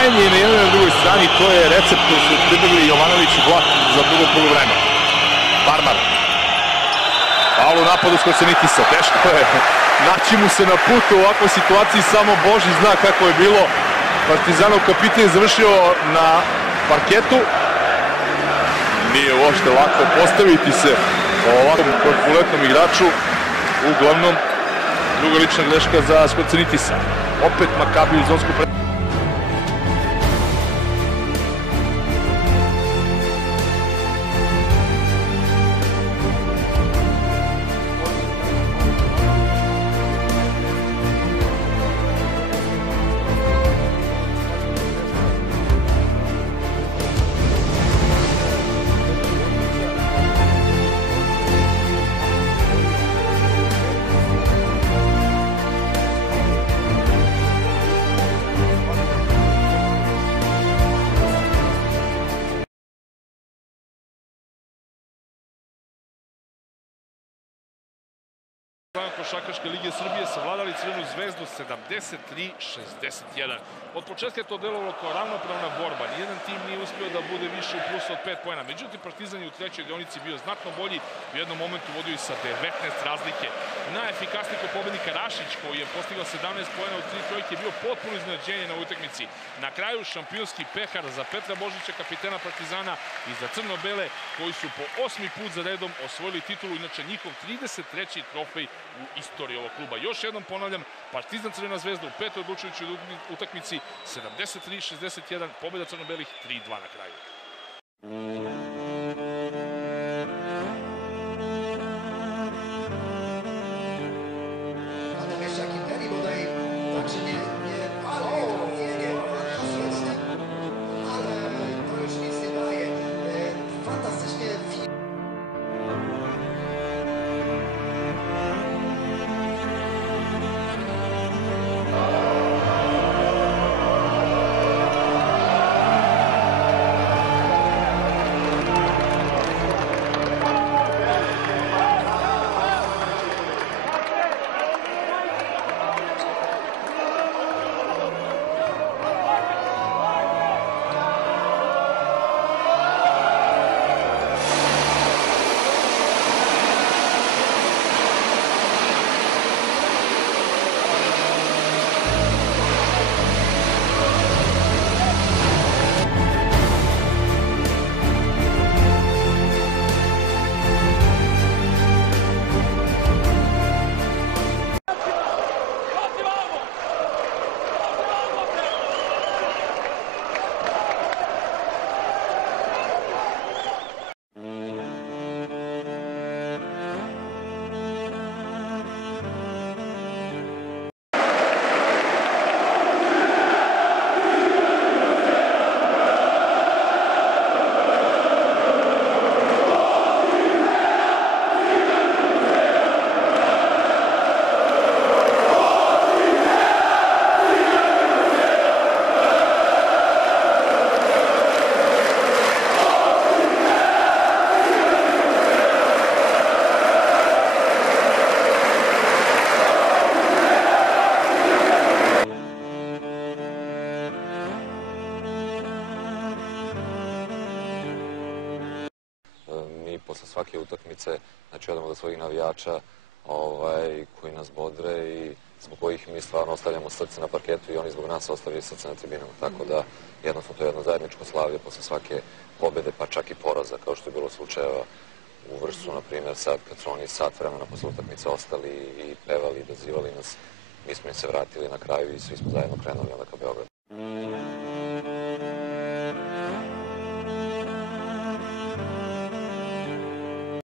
bajanje na jednoj i na drugoj strani, to je recept koji su pribegli Jovanović i Vlah za drugo poluvreme. Barmar. Faul u napadu s Kosenitisa, teško je. Naći mu se na putu u ovakvoj situaciji, samo Boži zna kako je bilo. Partizanov kapitan je završio na parketu. Nije uopšte lako postaviti se ovakvom korpuletnom igraču. Uglavnom, druga lična greška za Skocenitisa. Opet Makabi u zonsku predstavu. Košarkaške lige Srbije savladali Crvenu zvezdu 73-61. Od početka je to delovalo kao ravnopravna borba. Nijedan tim nije uspio da bude više u plusu od 5 poena. Međutim, Partizan je u trećoj deonici bio znatno bolji. U jednom momentu vodio i sa 19 razlike. Najefikasniji kod pobednika Rašić, koji je postigao 17 poena u 3 trojke, je bio potpuno iznenađenje na utakmici. Na kraju šampionski pehar za Petra Božića, kapitena Partizana, i za crno-bele, koji su po 8. put za redom osvojili titulu, inače njihov 33. trofej u istoriji ovog kluba. Još jednom ponavljam, Partizan Crvena zvezda u petoj odlučujućoj utakmici 73-61, pobjeda crno-belih 3-2 na kraju. Posle svake utakmice, znači odemo do svojih navijača koji nas bodre i zbog kojih mi stvarno ostavljamo srce na parketu i oni zbog nas ostavljaju srce na tribinama. Tako da jednostavno to je jedno zajedničko slavlje posle svake pobede, pa čak i poraza, kao što je bilo slučajeva u Vršcu, na primjer, sad kad su oni sat vremena posle utakmice ostali i pevali i dozivali nas, mi smo im se vratili na kraju i svi smo zajedno krenuli onda ka Beogradu.